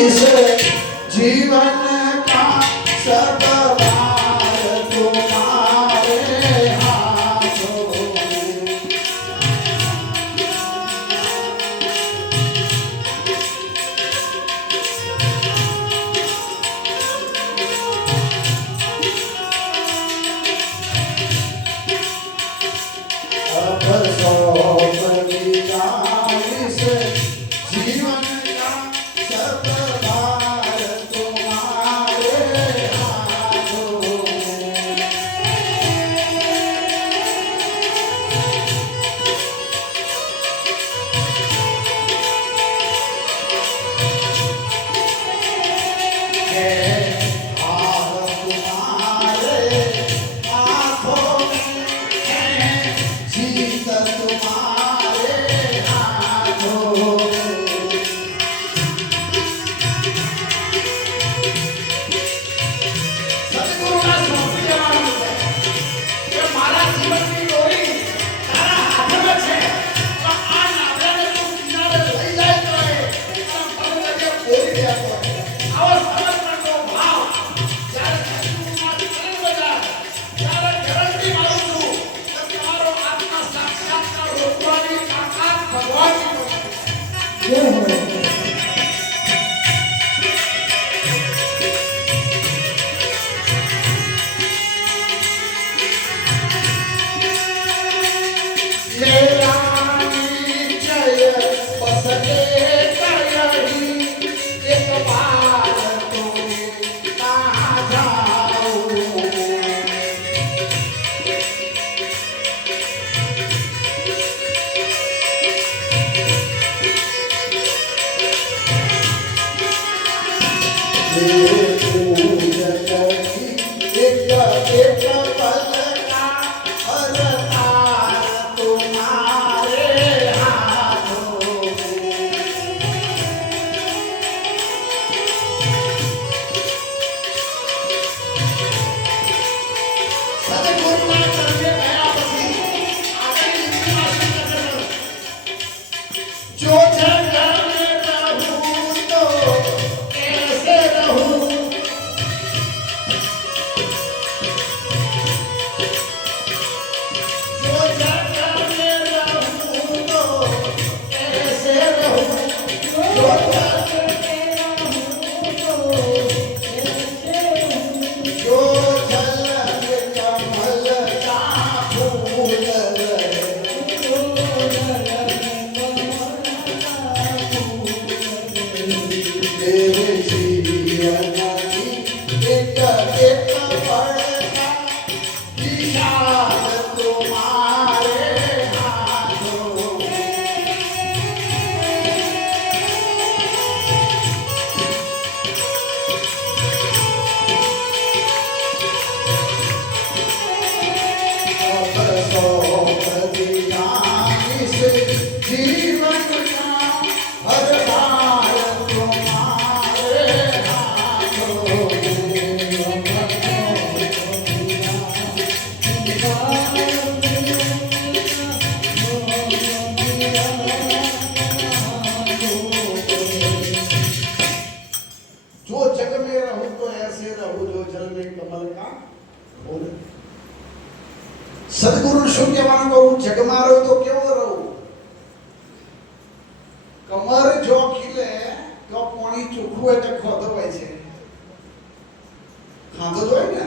इस जीवन का सब भार तुम्हारे हाथों में। अब सौंप दिया इस जीवन का सब भार तुम्हारे हाथों में। है हार तुम्हारे हाथों में, है जीत तुम्हारे हाथों में। સદગુરુના સોંપી દેવાનું છે કે મારા જીવનની દોરી તારા હાથમાં છે, તો આ નાવડાને તું કિનારે લઈ જાય તો તારા પગ લગે બોલી દેતો. આવો સમર્પણનો ભાવ જ્યારે સદગુરુના ચરણ બજાર ત્યારે ગેરંટી મારું છું કે તમારો આત્મા સાક્ષાત્કાર રોકવાની તાકાત ભગવાનની છે. જય હો. मेरा निश्चय बस लेता यही, एक बार तुम आ जाओ. मेरे पूजन की एक एक पल का हरतार तुम्हारे हाथों में. સદગુરુના ચરણે ગયા પછી આગળની લીટીમાં શું લખેલું? જો જગ में रहूं तो कैसे रहूं, जो जग में रहूं तो कैसे रहूं, जो जग में रहूं तो कैसे रहूं, जो झलक कमल का फूल रहे, जो झलक कमल का फूल रहे. मेरे जीवन की एक एक पल का विशाल तुम्हारे हाथों में. अब सौंप दिया इस जीवन का हर भार तुम्हारे हाथों में. जो जग में रहूं तो ऐसे रहूं, जो जल में कमल का फूल. સદગુરુ શું કહેવાનું કહું? જગમાં રહું તો કેવો રહું? કમર જો ખીલે તો પાણી ચોખ્ખું હોય તો ખોદો હોય છે, ખાધો જ હોય ને,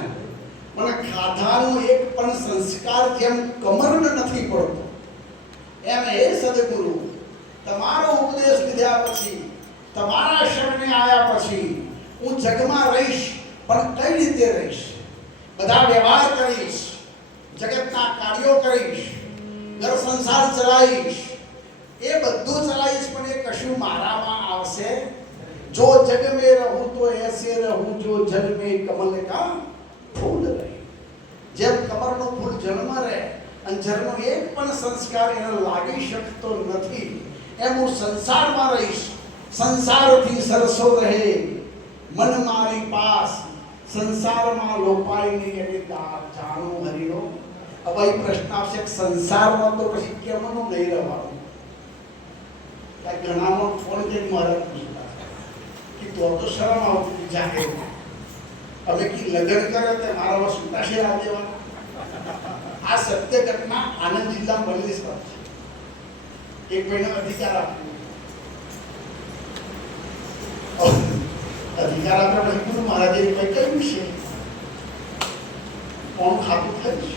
પણ ખાધાનો એક પણ સંસ્કાર જેમ કમરને નથી પડતો એમ હે સદગુરુ તમારો ઉપદેશ લીધા પછી, તમારા શરણે આવ્યા પછી હું જગમાં રહીશ, પણ કઈ રીતે રહીશ? બધા વ્યવહાર કરીશ, જગતના કાર્યો કરીશ, ઘર સંસાર ચલાવીશ, એ બધું ચલાવીશ, પણ એ કશું મારામાં આવશે. જો જગ में रहूं तो ऐसे रहूं, जो जल में कमल का फूल रहे. જેમ કમળનું ફૂલ જળમાં રહે અને જળનો એક પણ સંસ્કાર એને લાગી શકતો નથી, એમ હું સંસારમાં રહીશ, સંસારથી સરસો રહે મન મારી પાસ, સંસારમાં લોપાય નહીં એટલે જાણું હરિનો. હવે એ પ્રશ્ન આવશે કે સંસારમાં તો પછી કેમનું નહીં રહેવાનું? ઘણામાં ફોન કરીને મારા પૂછતા કે તો તો શરમ આવતી જાહેર અમે કી લગ્ન કરે તે મારા સુતાશી રાહ દેવાના. આ સત્ય ઘટના આનંદ જિલ્લામાં બનેલી છે. એક મહિનો અધિકાર આપ્યો, અધિકાર આપ્યા પછી ગુરુ મહારાજે કઈ કહ્યું છે કોણ ખાતું થયું છે.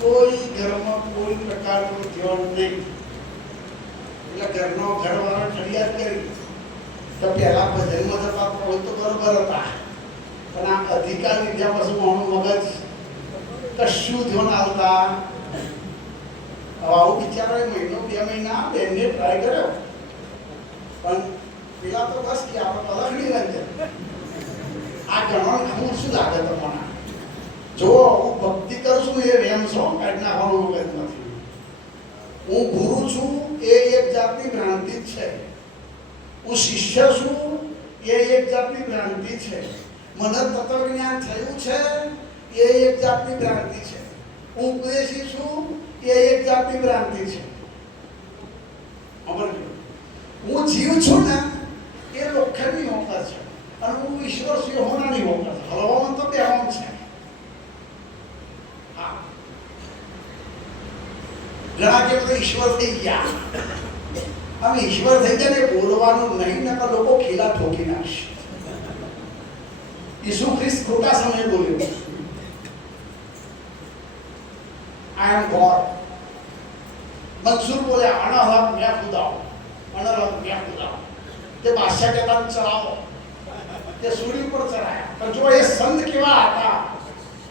કોઈ ઘરમાં કોઈ પ્રકારનું ધ્યાન નહીં. એટલે ઘરનો ઘરવાળો ફરિયાદ કરી તો પહેલા ભજનમાં જતા હોય તો બરોબર હતા, પણ આ અધિકાર લીધા પછી મારું મગજ કશું ધ્યાન આવતા. આવું બિચારો મહિનો 2 મહિના બેનને ટ્રાય કર્યો, પણ પેલા તો બસ કે આપણે પલખડી રહે. આ ગણવાનું હું શું લાગે તમને? જો હું ભક્તિ કરું છું એ રેમ છો કાઢી નાખવાનું મગજ નથી. હું ગુરુ છું એ એક જાતની ભ્રાંતિ જ છે. હું શિષ્ય છું એ એક જાતની ભ્રાંતિ છે. મને તત્વજ્ઞાન થયું છે એ એક જાતની ભ્રાંતિ છે. હું ઉપદેશી છું એ એક જાતની ભ્રાંતિ છે. હું જીવ છું ને એ લોખંડની હોકર છે, અને હું ઈશ્વર છું એ હોનાની હોકર છે. હલવામાં તો બેહવાનું છે. ઘણા કે ઈશ્વર થઈ ગયા, અમે ઈશ્વર થઈ ગયા ને બોલવાનું નહીં, નકર લોકો ખીલા ઠોકી નાખશે. ઈસુ ખ્રિસ્ત ખોટા સમયે બોલ્યો, આઈ એમ ગોડ. મંસૂર બોલ્યા અનહદ મેં ખુદાઓ, અનહદ મેં ખુદાઓ. તે બાદશાહ કહેતા ચડાવો, તે સૂર્ય ઉપર ચડાયા. પણ જો એ સંત કેવા હતા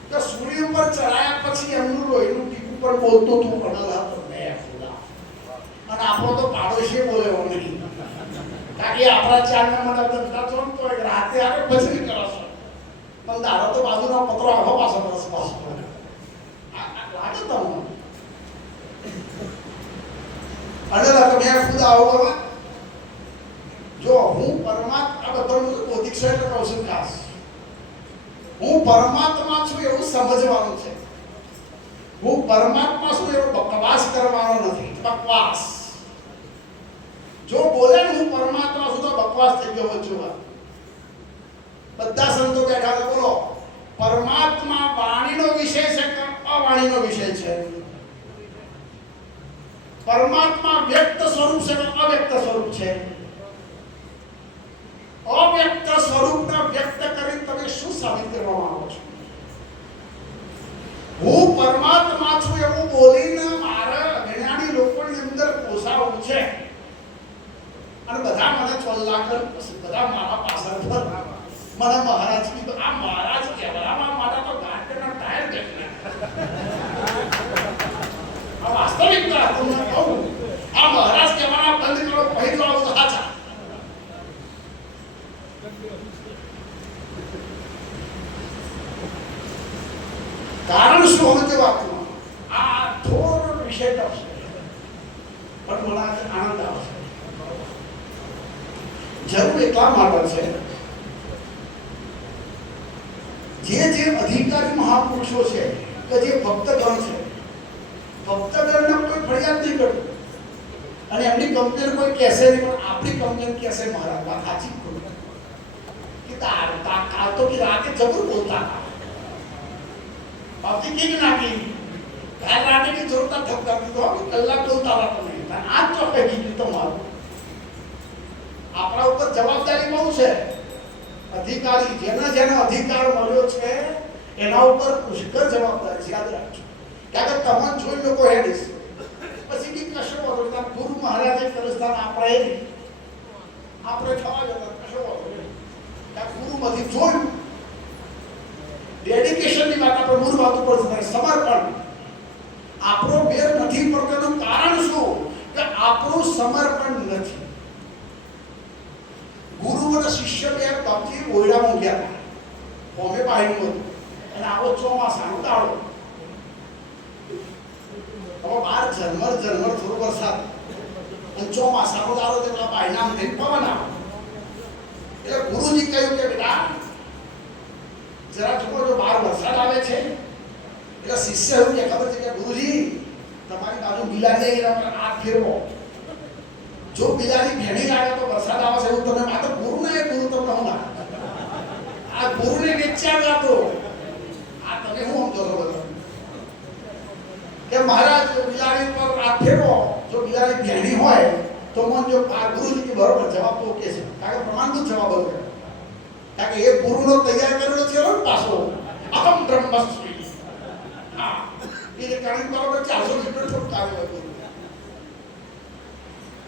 કે સૂર્ય ઉપર ચડાયા પછી એમનું લોહીનું ટીપું પણ બોલતું હતું અનહદ મેં ખુદા. અને આપણો તો પાડોશી બોલ્યો નહીં, કારણ કે આપણા ચારના મને ધંધા છો તો રાતે આવે ભજન કરો છો, પણ દાડો તો બાજુનો પત્રો આખો પાછો પાછો લાગે તમને. અને મેં ખુદા આવો જો હું પરમાત્મા, આ બધાનું બૌદ્ધિક ક્ષેત્ર કહું છું ખાસ, હું પરમાત્મા છું એવું સમજવાનું છે. હું પરમાત્મા છું એવો બકવાસ કરવાનો નથી. બકવાસ જો બોલે ને હું પરમાત્મા છું તો બકવાસ થઈ ગયો વચ્ચે. બધા સંતો બેઠા છે, બોલો પરમાત્મા વાણીનો વિષય છે કે અવાણીનો વિષય છે? પરમાત્મા વ્યક્ત સ્વરૂપ છે કે અવ્યક્ત સ્વરૂપ છે? અવ્યક્ત સ્વરૂપને વ્યક્ત કરી તમે શું સાબિત કરવા માંગો છો? હું પરમાત્મા છું એવું બોલીને મારા જ્ઞાની લોકોની અંદર પોસાવું છે, અને બધા મને ચોલ્લા કરે, બધા મારા પાછળ ફર. મને મહારાજ કીધું, આ મહારાજ કહેવાના માટે તો ગાંઠના ટાયર દેખના. આ વાસ્તવિકતા તમને કહું, આ મહારાજ કહેવાના બંધ કરો, કહી દો તો સાચા. કારણ શું હવે તે વાતમાં આ થોડો વિષય આવશે, પણ મને આનંદ આવશે. જરૂર એટલા માટે છે જે અધિકારી મહાપુરુષો છે કે જે ભક્તગણ છે, ભક્તગણને કોઈ ફરિયાદ નહીં કરતું, અને એમની કમ્પ્લેન કોઈ કહેશે નહીં, પણ આપણી કમ્પ્લેન કહેશે મહારાજ. વાત સાચી કે કાલ તો કે રાતે જબરું બોલતા હતા, બાપથી કેવી નાખી કાલ રાતે ની જરૂરતા થપકા દીધો, કલાક બોલતા હતા તમે. આ તો કહી દીધું તમારું. આપણા ઉપર જવાબદારી બહુ છે. અધિકારી જેને અધિકાર મળ્યો છે એના ઉપર પુષ્કળ જવાબદારી છે, યાદ રાખજો. કારણ કે તમને જોઈ લોકો હેડીશ પછી કે કશો વાંધો, ગુરુ મહારાજે કર્યું આપણે થવા જતા કશો વાંધો. ગુરુમાંથી જોયું ડેડિકેશનની વાત આપણે મૂળ વાત ઉપર સમર્પણ. આપણો બેર નથી પડતો એનું કારણ શું? કે આપણું સમર્પણ નથી. ગુરુ અને શિષ્ય બે પક્ષી ઓરડામાં ગયા હતા, હોમે પાણીનું હતું, અને આવો ચોમાસાનો દાડો. હવે બહાર ઝરમર થોડો વરસાદ, અને ચોમાસાનો દાડો તે પેલા પાણીના આમ થઈને પવન આવે. એટલે ગુરુજી કહ્યું કે બેટા જરા છોકરો, જો બહાર વરસાદ આવે છે, એટલે શિષ્ય એવું કે ખબર છે કે ગુરુજી તમારી બાજુ બિલાડી હાથ ફેરવો, જો બિલાડી ભેણી લાગે તો વરસાદ આવે છે એવું મહારાજ બિલાડી પર આ ફેરવો, જો બિલાડી ભેણી હોય તો મન જો આ ગુરુજી કે બરોબર જવાબ તો ઓકે છે, કારણ કે પ્રમાણભૂત જવાબ હતો, કારણ કે એ ગુરુનો તૈયાર કરેલો છે ને પાછો અહમ બ્રહ્મસ્મી. હા, એ કારણ કે બરોબર 400 મીટર થોડું કાર્ય હતું.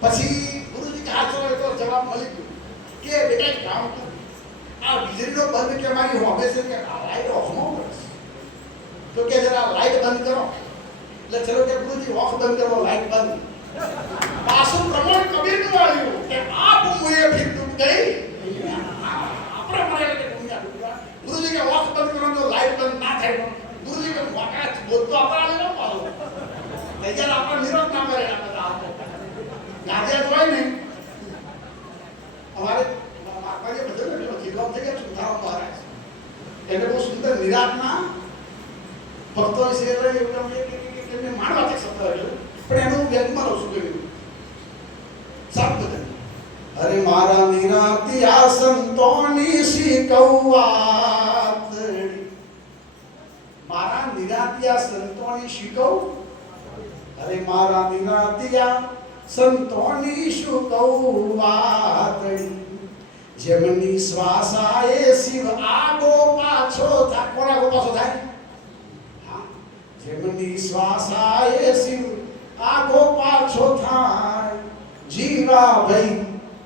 પછી ગુરુજી કે હાચો તો જવાબ મળી ગયો કે બેટા એક કામ કર, આ વીજળીનો બંધ કે મારી હોબે છે કે આ લાઈટ ઓફમાં પડે, તો કે જરા લાઈટ બંધ કરો. એટલે ચલો કે ગુરુજી ઓફ બંધ કરો, લાઈટ બંધ. પાછું પ્રમોદ કબીરનું આવ્યું કે આપ મુએ ફિર ડૂબ ગઈ, આપણે મળે કે દુનિયા ડૂબવા. ગુરુજી કે ઓફ બંધ કરો તો લાઈટ બંધ ના થાય. ગુરુજી કે મોટા બોલતો આપણે ન પાડો, નહીતર આપણે નિરોધ ના કરે. આ બધા ગાજે હોય ને અમારે માર્ગમાં જે બધું ને જીવન થઈ ગયા સુધારો મહારાજ, એને બહુ સુંદર નિરાતના ભક્તો વિશે એમને માણવાથી શબ્દ આવ્યો, પણ એનું વ્યંગમાં રહું છું કહ્યું શબ્દ. અરે મારા નિરાતિયા સંતોની શીખવાત, મારા નિરાતિયા સંતોની શીખવ. અરે મારા નિરાતિયા સંતોની શીખવાત, જેમની શ્વાસાએ શિવ આગો પાછો થાય. કોણ આગો પાછો થાય? જેમની શ્વાસાએ શિવ આગો પાછો થાય, જીવા ભાઈ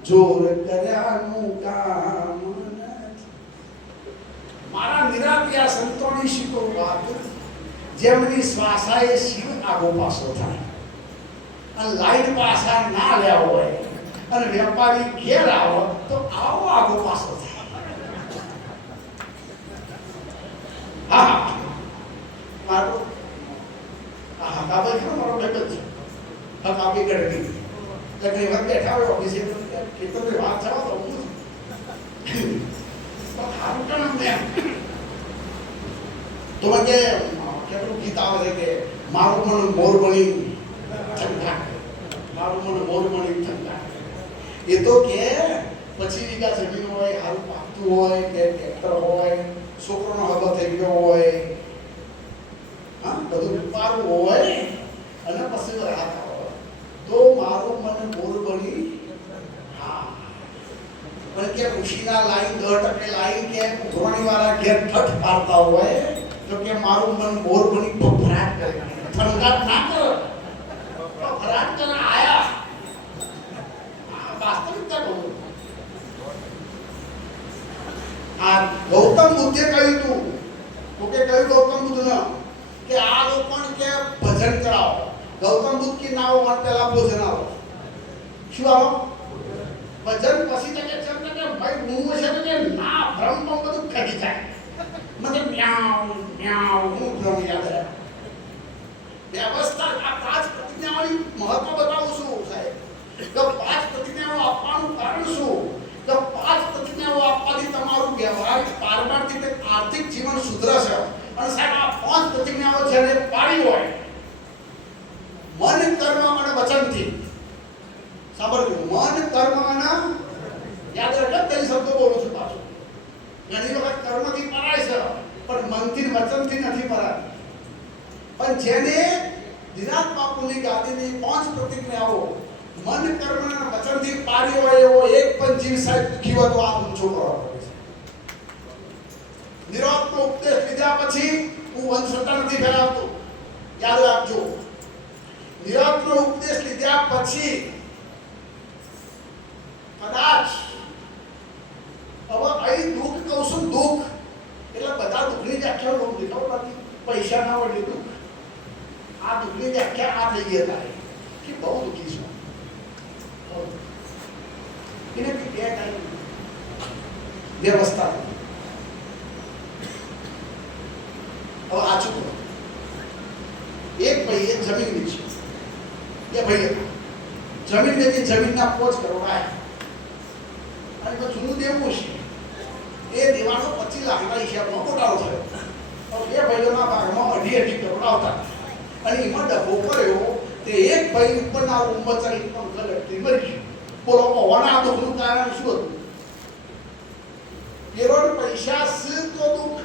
જોર કર્યાનું કામ નથી. મારા નિરાતિયા સંતોની શીખવાત, જેમની શ્વાસાએ શિવ આગો પાછો થાય, અને લાઈટ પાછા ના લેવો હોય અને વેપારી ઘેર આવો તો આવો આગો પાછો થાય. હા, મારું હા કાબા છે, મારો બેટો છે. હા, કાબી કરતી એટલે ઘણી વાર બેઠા હોય ઓફિસે, ખેતરની વાત જવા તો હું સારું કામ ને તો મને કેટલું ગીત આવે છે કે મારું મન મોર બની ઠંડા, મારું મન મોર બની ઠંડા. એ તો કે 25 વીઘા જમીન હોય, સારું પાકતું હોય, કે ટ્રેક્ટર હોય, છોકરોનો હગો થઈ ગયો હોય, હા બધું પારું હોય અને પછી રાત આવે તો મારું મન મોર બની. હા, પણ કે ઋષિના લાઈન 10% લાઈન કે ઉઘરાણી વાળા ઘેર ઠઠ પાડતા હોય તો કે મારું મન મોર બની ફફડાટ કરે, ફફડાટ ના કરો, ફફડાટ કરે આયા. વાસ્તવિકતા કહું, આ ગૌતમ બુદ્ધે કહ્યું હતું, તો કે કહ્યું ગૌતમ બુદ્ધને કે આ લોકોને કે ભજન કરાવો. ગૌતમ બુદ્ધ કે ના હોય પહેલા ભોજન આવો. શું આવો? ભજન. પછી તો કે ચમ કે ભાઈ હું છે કે ના ભ્રમ બધું ખડી જાય, મને મ્યાઉ મ્યાઉ હું ભ્રમ યાદ રહે. વ્યવસ્થા આ 5 પ્રતિજ્ઞાઓની મહત્વ બતાવું છું સાહેબ. તો 5 પ્રતિજ્ઞાઓ આપવાનું કારણ શું? તો 5 પ્રતિજ્ઞાઓ આપવાથી તમારું વ્યવહારિક પારમાર્થિક આર્થિક જીવન સુધરશે. અને સાહેબ આ 5 પ્રતિજ્ઞાઓ જેને પાડી હોય મન કર્મ અને વચનથી, સાંભળજો, મન કર્મ અને યાદ રાખજો, તેની શબ્દો બોલું છું પાછું. ઘણી વખત કર્મથી પરાય છે પણ મનથી વચનથી નથી પરાય. પણ જેને દિનાથ બાપુની ગાદીની 5 પ્રતિજ્ઞાઓ મન કર્મ અને વચનથી પાડી હોય એવો એક પણ જીવ સાહેબ દુઃખી હોય તો આ ઊંચો કરવા પડે છે. નિરોધનો ઉપદેશ લીધા પછી હું વંશતા નથી ફેલાવતો, યાદ રાખજો. નિરોધનો ઉપદેશ લીધા પછી કદાચ હવે અહીં દુઃખ કહું છું, દુઃખ એટલે બધા દુઃખની વ્યાખ્યા લોકો દેખાવ નથી. પૈસા ના વડે દુઃખ, આ દુઃખની વ્યાખ્યા આ થઈ ગયા તારે કે બહુ દુઃખી છું. એને બે ટાઈમ વ્યવસ્થા. હવે આ ચૂકો એક ભાઈ એક જમીન વેચી, બે ભાઈ જમીન વેચી, જમીનના 5 કરોડ આવ્યા અને તો જૂનું દેવું છે એ દેવાનો 25 લાખના હિસાબમાં ગોટાળો થયો. બે ભાઈઓના ભાગમાં 2.5 કરોડ આવતા અને એમાં ડબ્બો કર્યો તે એક ભાઈ ઉપરના રૂમમાં ચડી પંખ લટકી મરી ગયો. બોલો હોવાના દુઃખનું કારણ શું હતું? પેલો પૈસા છે તો દુઃખ,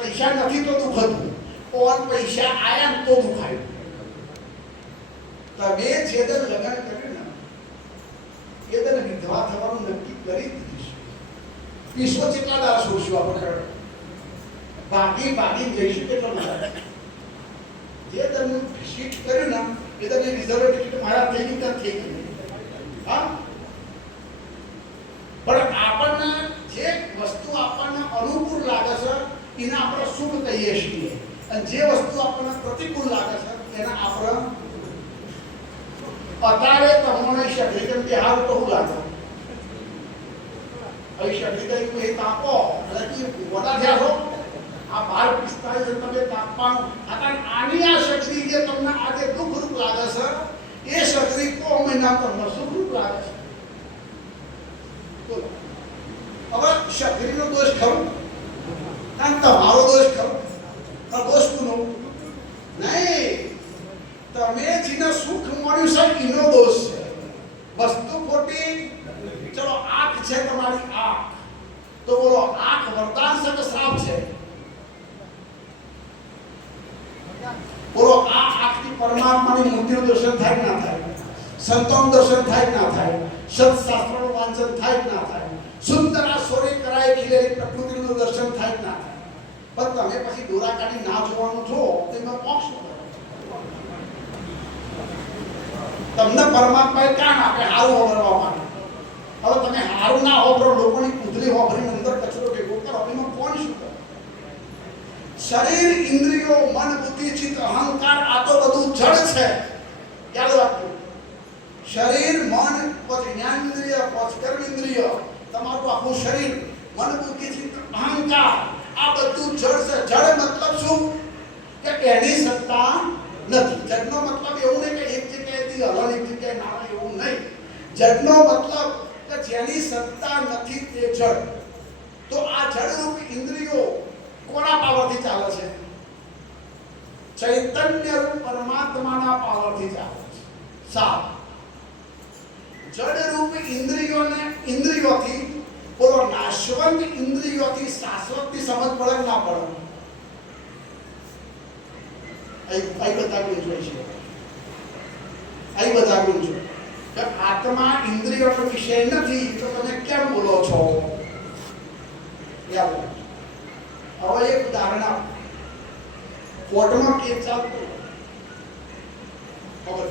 પૈસા નથી તો દુઃખ હતું, ઓન પૈસા આયા તો દુઃખ આવ્યું. તમે જે દન લગ્ન કર્યું ને એ દન વિધવા થવાનું નક્કી કરી દીધું. પીસો કેટલા દાડા સોશું આપણે ભાગી ભાગી જઈશું કેટલા બધા. જે દન શીટ કર્યું ને એ દન રિઝર્વ ટિકિટ મારા થઈ ગઈ ત્યાં થઈ ગઈ. હા, પણ આપણને જે વસ્તુ આપણને અનુકૂળ લાગે છે એને આપણે શુભ કહીએ છીએ, અને જે વસ્તુ આપણને પ્રતિકૂળ લાગે છે એને આપણે અત્યારે તમને શક્તિ કેમ કે હાલ તો હું લાગે અહીં શક્તિ કઈ એ તાપો એટલે કે વડા થયા છો આ 12:45 તમે તાપવાનું આની આ શક્તિ જે તમને આજે દુઃખરૂપ લાગે છે એ શક્તિ કો મહિના તમને સુખરૂપ લાગે છે. હવે શક્તિનો દોષ ખરો અને તમારો દોષ ખરો? દોષ કોનો? નહીં, તમે જેને સુખ મળ્યું છે એનો દોષ છે. વસ્તુ ખોટી. ચલો આંખ છે તમારી આંખ, તો બોલો આંખ વરદાન છે કે શ્રાપ છે? બોલો આ આંખથી પરમાત્માની મૂર્તિનું દર્શન થાય કે ના થાય? સંતોનું દર્શન થાય કે ના થાય? સત્શાસ્ત્રનું વાંચન થાય કે ના થાય? સુંદર આ સોરી કરાય ખીલેલી પ્રકૃતિનું દર્શન થાય કે ના થાય? પણ તમે પછી દોરા કાઢી ના જોવાનું છો તો એમાં મોક્ષ શું કરે? તમને પરમાત્માએ કાન આપે હારું હોબરવા માટે. હવે તમે હારું ના હોબરો, લોકોની કુદરી હોબરીને અંદર કચરો ભેગો કરો, એમાં કોણ શું કરે? શરીર, ઇન્દ્રિયો, મન, બુદ્ધિ, ચિત્ત, અહંકાર આ તો બધું જડ છે. યાદ રાખજો. શરીર, મન, પછી જ્ઞાનેન્દ્રિય, પછી કર્મેન્દ્રિય, તમારું આખું શરીર, મન, બુદ્ધિ, ચિત્ત, અહંકાર આ બધું જડ છે. જડ મતલબ શું? કે એની સત્તા નથી. જડનો મતલબ એવું નહીં કે એક જગ્યાએથી હલન એક જગ્યાએ ના એવું નહીં. જડનો મતલબ કે જેની સત્તા નથી તે જડ. તો આ જડરૂપ ઇન્દ્રિયો કોના પાવરથી ચાલે છે? ચૈતન્ય રૂપ પરમાત્માના પાવરથી ચાલે છે. સાત જડરૂપ ઇન્દ્રિયોથી બોલો નાશવંત ઇન્દ્રિયોથી શાશ્વતની સમજ પડે ના પડે? અહીં બધા ગુણ જોઈએ છે. અહીં બધા ગુણ જોઈએ કે આત્મા ઇન્દ્રિયોનો વિષય નથી તો તમે કેમ બોલો છો? યાદ રાખજો. હવે એક ઉદાહરણ આપો. કોર્ટમાં કેસ ચાલતો ખબર.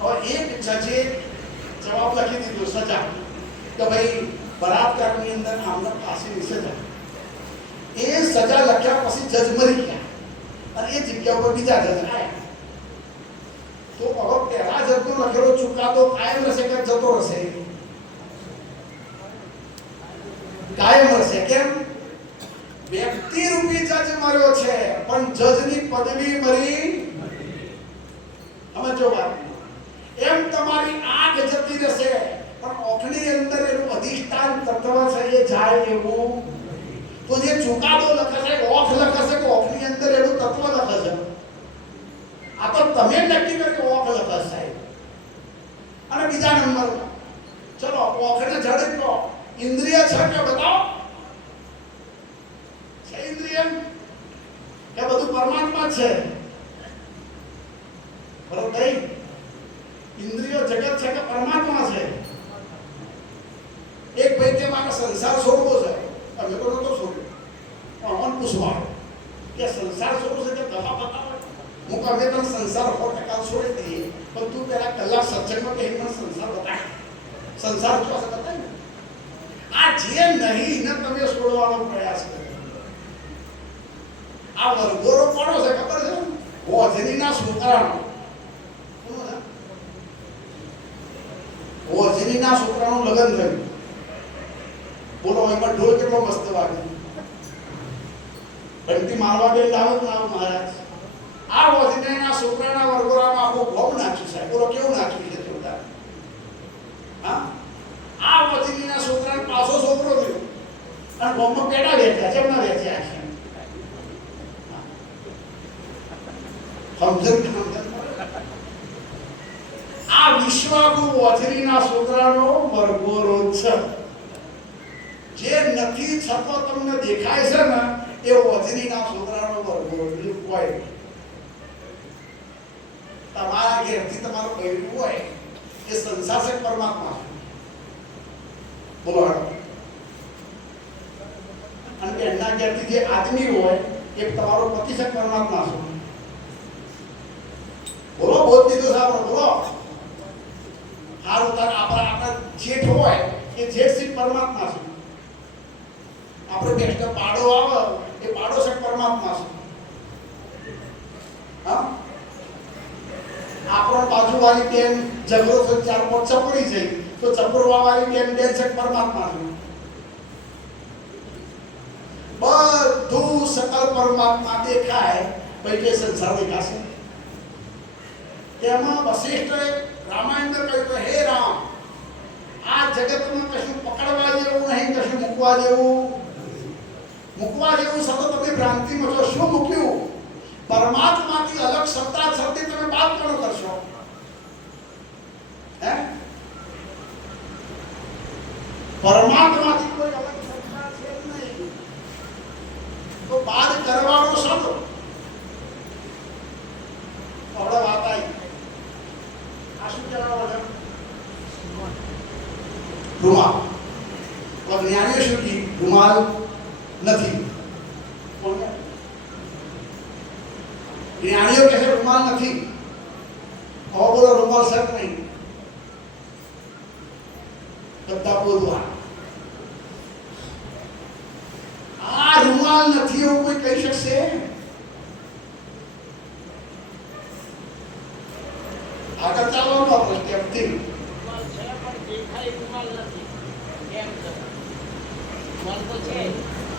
હવે એક જજે જવાબ લખી દીધો સજા કે ભાઈ બળાત્કારની અંદર આમને ફાંસીની સજા. એ સજા લખ્યા પછી જજ મરી ગયા અને એ જગ્યા ઉપર બીજા જજ આવ્યા. તો હવે પહેલા જજનો લખેલો ચુકાદો કાયમ રહેશે કે જતો રહેશે? કાયમ રહેશે. કેમ? વ્યક્તિ રૂપી જજ મર્યો છે પણ જજની પદવી મરી. સમજો વાત. એમ તમારી આંખ જતી રહેશે પણ ઓખની અંદર એનું અધિષ્ઠાન તત્વ છે એ જાય એવું. તો જે ચુકાદો લખે છે ઓખ લખે છે કે ઓખની અંદર એનું તત્વ લખે છે? આ તો તમે નક્કી કર્યું કે ઓખ લખે છે. અને બીજા નંબર ચલો ઓખને જડ કહો ઇન્દ્રિય છે કે બતાવો? છે ઇન્દ્રિય કે બધું પરમાત્મા છે? બરોબર નહીં? ઇન્દ્રિયો જગત છે કે પરમાત્મા છે? એક ભાઈ કે મારે સંસાર છોડવો છે, તમે તો નતો છોડ્યો, અમન પૂછવા કે સંસાર છોડવો છે કે દવા બતાવો. હું કહે તમે સંસાર 100% છોડી દઈએ પણ તું પેલા કલાક સત્સંગમાં કે મને સંસાર બતાય. સંસાર જો હશે બતાય ને. આ જે નહીં ને તમે છોડવાનો પ્રયાસ કરો. આ વર્ગોરો કોનો છે ખબર છે? ઓજનીના છોકરાનો. ઓજનીના છોકરાનું લગ્ન થયું. બોલો એમાં ઢોલ કેટલો મસ્ત વાગે. ઘંટી મારવા બે લાવો ના મહારાજ. આ ઓજનીના છોકરાના વર્ગોરામાં આખું ગોમ નાખ્યું છે. બોલો કેવું નાખ્યું છે જોરદાર. હા, આ ઓજનીના છોકરાને પાછો છોકરો થયો અને ગોમમાં પેડા વેચ્યા છે. એમના વેચ્યા છે. આ વિશ્વાકુ ઓજરીના છોકરાનો વર્ગોરો છે. જે નથી છતો તમને દેખાય છે ને એ ઓજરીના છોકરાનો વર્ગોરો કોઈ. તમારા ઘેરથી તમારો બૈરું હોય એ સંસાર છે પરમાત્મા બોલો અને એના ઘેરથી જે આદમી હોય એ તમારો પતિ છે પરમાત્મા છે બોલો બોલ દીધું સાહેબ બોલો હારું તાર આપણા જેઠ હોય એ જેઠ સિંહ પરમાત્મા છે આપણે બેસ્ટ પાડો આવે એ પાડો છે પરમાત્મા છે હા આપણો બાજુવાળી બેન ઝઘડો તો ચાર પાંચ ચપડી જાય તો ચપડવાવાળી બેન છે પરમાત્મા છે બધું સકલ પરમાત્મા દેખાય પછી કે સંસાર દેખાશે તેમાં વશિષ્ઠે રામાયણમાં કહ્યું કે હે રામ આ જગતમાં કશું પકડવા જેવું નહીં કશું મૂકવા જેવું સતત તમે ભ્રાંતિમાં છો શું મૂક્યું પરમાત્માથી અલગ સત્તા છતી તમે બાદ કોણ કરશો હે પરમાત્માથી કોઈ અલગ સત્તા છે નહીં તો બાદ કરવાનો શબ્દ હવે વાત આવી આ શું કહેવાનું છે રૂમાલ જ્ઞાનીઓ શું કી રૂમાલ નથી જ્ઞાનીઓ કહે છે રૂમાલ નથી હવે બોલો રૂમાલ સર નહીં બધા બોલવા આ રૂમાલ નથી એવું કોઈ કહી શકશે આગળ ચાલવાનું આપણે સ્ટેપથી રૂમાલ છે પણ દેખાય રૂમાલ નથી કેમ છે રૂમાલ તો છે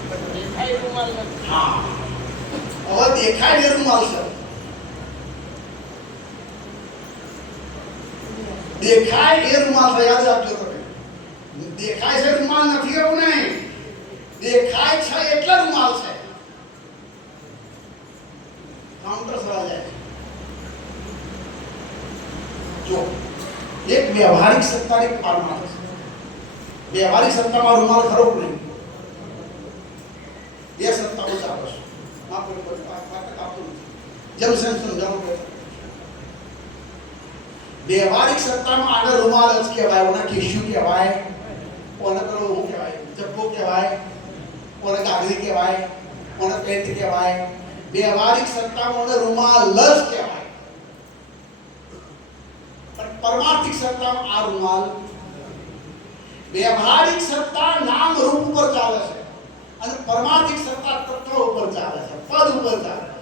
પણ દેખાય રૂમાલ નથી હા હવે દેખાય એ રૂમાલ છે દેખાય એ રૂમાલ છે યાદ રાખજો તમે દેખાય છે રૂમાલ નથી એવું નહીં દેખાય છે એટલે રૂમાલ છે કાઉન્ટર સવા જાય જો એક વ્યવહારિક સત્તાની પારમાં છે વ્યવહારિક સત્તામાં રૂમાલ ખરો નહીં એ સત્તાઓ ચાલે છે આપણે પાટક આપતું નથી જેમ સમજાવું કે વ્યવહારિક સત્તામાં આગળ રૂમાલ જ કહેવાય ઓને ટીશ્યુ કહેવાય ઓને પેલો શું કહેવાય જબ્બો કહેવાય ઓને કાગડી કહેવાય ઓને પેન્ટ કહેવાય વ્યવહારિક સત્તામાં ઓને રૂમાલ જ કહેવાય પણ પરમાર્થિક સત્તામાં આ રૂમાલ વ્યવહારિક સત્તા નામ રૂપ ઉપર ચાલે છે અને પરમાર્થિક સત્તા તત્વ ઉપર ચાલે છે પદ ઉપર ચાલે છે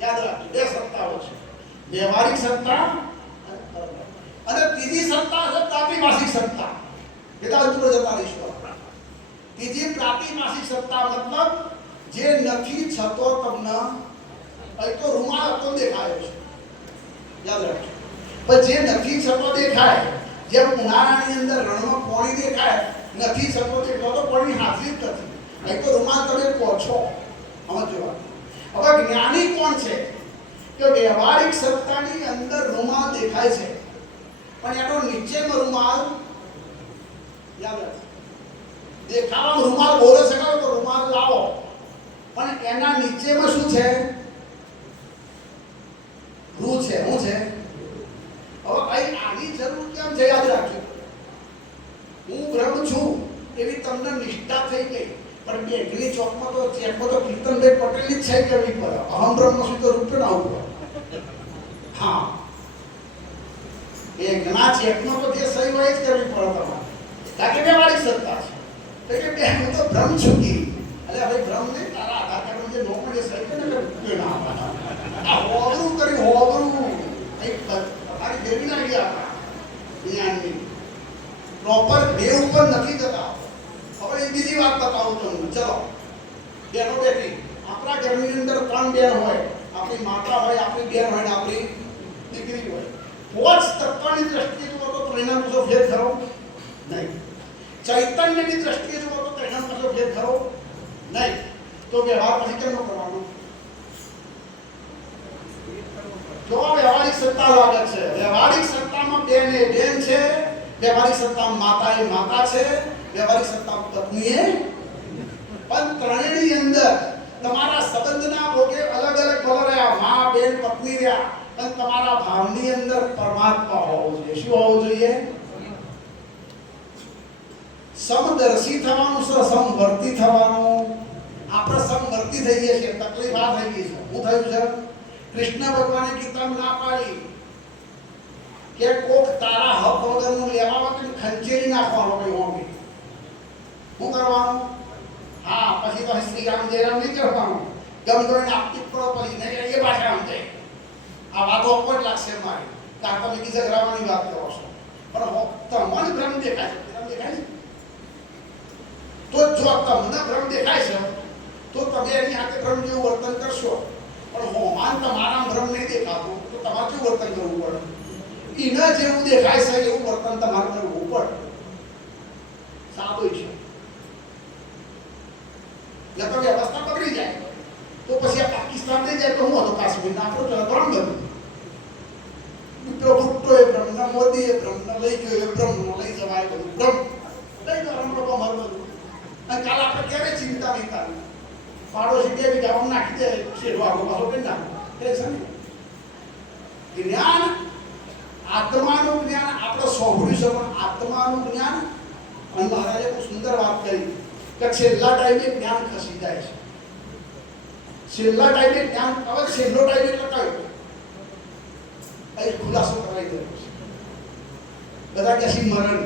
યાદ રાખજો બે સત્તાઓ છે વ્યવહારિક સત્તા અને ત્રીજી સત્તા છે પ્રાતિભાષિક સત્તા એટલે અંતર જતા રહીશું ત્રીજી પ્રાતિભાષિક સત્તા મતલબ જે નથી છતો તમને અહીં તો રૂમાલ હતો દેખાયો છે યાદ રાખજો પણ જે નથી છતો દેખાય જેમ ઉનાળાની અંદર રણમાં પાણી દેખાય નથી છતો દેખાતો તો પાણી હાજરી જ નથી અહીં તો રૂમાલ તમે કહો છો સમજો હવે જ્ઞાની કોણ છે કે વ્યવહારિક સત્તાની અંદર રૂમાલ દેખાય છે પણ એનો નીચેનો રૂમાલ યાદ રાખો દેખાવાનો રૂમાલ બોલે છે તો રૂમાલ લાવો પણ એના નીચેમાં શું છે રૂ છે શું છે હવે અહીં આની જરૂર કેમ છે યાદ રાખજો હું બ્રહ્મ છું એવી તમને નિષ્ઠા થઈ ગઈ પણ બેગની ચોકમાં તો ચેકમાં તો કીર્તનભાઈ પટેલની જ છે કરવી પડે અહમ બ્રહ્મ સુધી રૂપિયા ના ઉપર હા એ ઘણા ચેકમાં તો જે સહી હોય જ કરવી પડે તમારે તાકે વ્યવહારિક સત્તા છે કે બે હું તો બ્રહ્મ છું કી અરે ભાઈ બ્રહ્મ ને તારા આધાર કાર્ડમાં જે નોકરી જે સહી કરે ને કોઈ ના આપવાના આ હોગરું કર્યું હોગરું એક તારી દેવી ના ગયા જ્ઞાનની પ્રોપર બે ઉપર નથી જતા હવે એક બીજી વાત બતાવું તમને ચલો બેનો બેટી આપણા ઘરની અંદર ત્રણ બેન હોય આપણી માતા હોય આપણી બેન હોય ને આપણી દીકરી હોય પોચ તત્વની દ્રષ્ટિએ જુઓ તો ત્રણેયનો કશો ભેદ ખરો નહીં ચૈતન્યની દ્રષ્ટિએ જુઓ તો ત્રણેયનો કશો ભેદ ખરો નહીં તો વ્યવહાર પછી કેમનો કરવાનો જો વ્યવહારિક સત્તા લાગે છે વ્યવહારિક સત્તામાં બેન એ બેન છે વ્યવહારિક સત્તામાં માતા એ માતા છે વ્યવહારિક સત્તામાં પત્ની એ પણ ત્રણેયની અંદર તમારા સંબંધના ભોગે અલગ અલગ ભલે રહ્યા માં બેન પત્ની રહ્યા અને તમારા ભાવની અંદર પરમાત્મા હોવો જોઈએ. શું હોવું જોઈએ? સમદર્શી થવાનું છે, સમવર્તી થવાનું. આપણે સમવર્તી થઈએ છીએ, તકલીફ આ થઈ ગઈ છે. શું થયું છે? કૃષ્ણ ભગવાને ગીતા ના પાડી કે કોક તારા હક વગરનું લેવા વગર ખંચેરી નાખવાનો કઈ હોમે. શું કરવાનું? હા, પછી તો શ્રી રામ જય રામ નહીં કરવાનું. ગમદોઈને આપતી પડો પછી નહીં એ ભાષા સમજાય. આ વાતો અપવાદ લાગશે મારી કે આ તમે બીજા ગ્રામની વાત કરો છો, પણ તમને ભ્રમ દેખાય છે. ભ્રમ દેખાય છે તો જો તમને ભ્રમ દેખાય છે તો તમે એની સાથે ભ્રમ જેવું વર્તન કરશો. પણ હોમાન તમારા ભ્રમ નહીં દેખાતો તો તમારે કેવું વર્તન કરવું પડે? એના જેવું દેખાય છે એવું વર્તન તમારે કરવું પડે. સાદું છે. એટલે વ્યવસ્થા બગડી જાય તો પછી આ પાકિસ્તાન લઈ જાય તો હું હતો કાશ્મીર આપણો ભ્રમ બન્યું. ભુટ્ટો એ ભ્રમ, મોદી એ ભ્રમ, લઈ ગયો એ ભ્રમ, લઈ જવાય બધું ભ્રમ. લઈ ગયો રમતો મારું બધું. અને કાલ આપણે ક્યારે ચિંતા નહીં કરવી. પાડોશી બે બીજા નાખી દે શેરો આગો પાછો કરી નાખો. એ છે ને જ્ઞાન, આત્માનું જ્ઞાન આપણે સોંપડ્યું છે, પણ આત્માનું જ્ઞાન. અને મહારાજે બહુ સુંદર વાત કરી કે છેલ્લા ટાઈમે જ્ઞાન ખસી જાય છે. છેલ્લા ટાઈમે જ્ઞાન, હવે છેલ્લો ટાઈમ એટલે કયો? અહીં ખુલાસો કરાવી દેવો છે. બધા કે મરણ.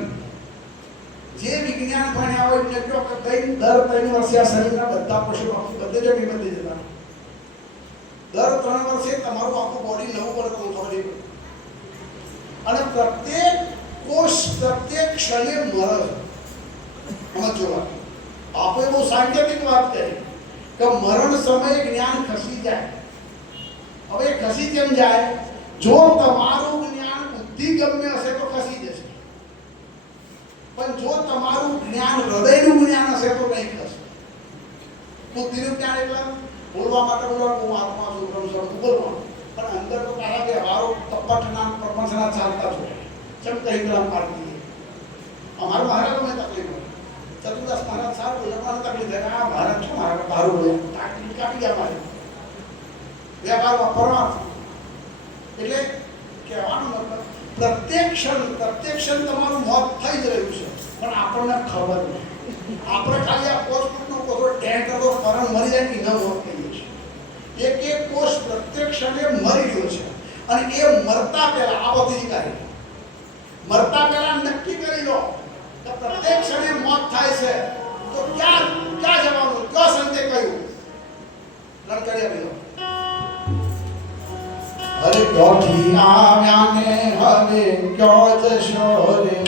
જે વિજ્ઞાન ભણ્યા હોય ને કહો કે કઈ દર 3 વર્ષે આ શરીરના બધા પશુ પક્ષી બધે જમી બધે જતા. દર 3 વર્ષે તમારું આખું બોડી નવું પડે તો ખબર નહીં પડે. અને પ્રત્યેક કોષ પ્રત્યેક ક્ષણે મરે. સમજો વાત. આપણે બહુ સાયન્ટિફિક વાત કરી કે મરણ સમયે જ્ઞાન ખસી જાય. હવે ખસી કેમ જાય? જો તમારું જ્ઞાન બુદ્ધિ ગમ્ય હશે તો ખસી જશે, પણ જો તમારું જ્ઞાન હૃદયનું જ્ઞાન હશે તો નહીં ખસે. બુદ્ધિનું જ્ઞાન એટલે બોલવા માટે બોલવાનું, હું આત્મા છું, બ્રહ્મ છું બોલવાનું, પણ અંદર તો તારા વ્યવહારો કપટના પ્રપંચના ચાલતા હોય. ચમ કઈ ગ્રામ પાડતી અમારું મહારાજોને તકલીફ હોય. ચતુર્દાસ મહારાજ સારું બોલવાનું તકલીફ થાય. આ ભારત શું મારા બારું બોલે કાપી ગયા મારે વ્યવહારમાં પરમાર્થ. એટલે કહેવાનો મતલબ પ્રત્યેક ક્ષણ તમારું મોત થઈ જ રહ્યું છે, પણ આપણને ખબર નહીં. આપણે ખાલી આ કોષનો કોષો ટેન્ક કરતો ફરણ મરી જાય કે ન મોત થઈ જશે. એક કોષ પ્રત્યેક ક્ષણે મરી રહ્યો છે. અને એ મરતા પહેલા આ બધી કાર્ય મરતા પહેલા નક્કી કરી લો કે પ્રત્યેક ક્ષણે મોત થાય છે તો ક્યાં જવાનું? કયો સંતે કહ્યું? રણ કરી આપી. હરે ક્યોથી આવ્યા ને હવે ક્યો જશો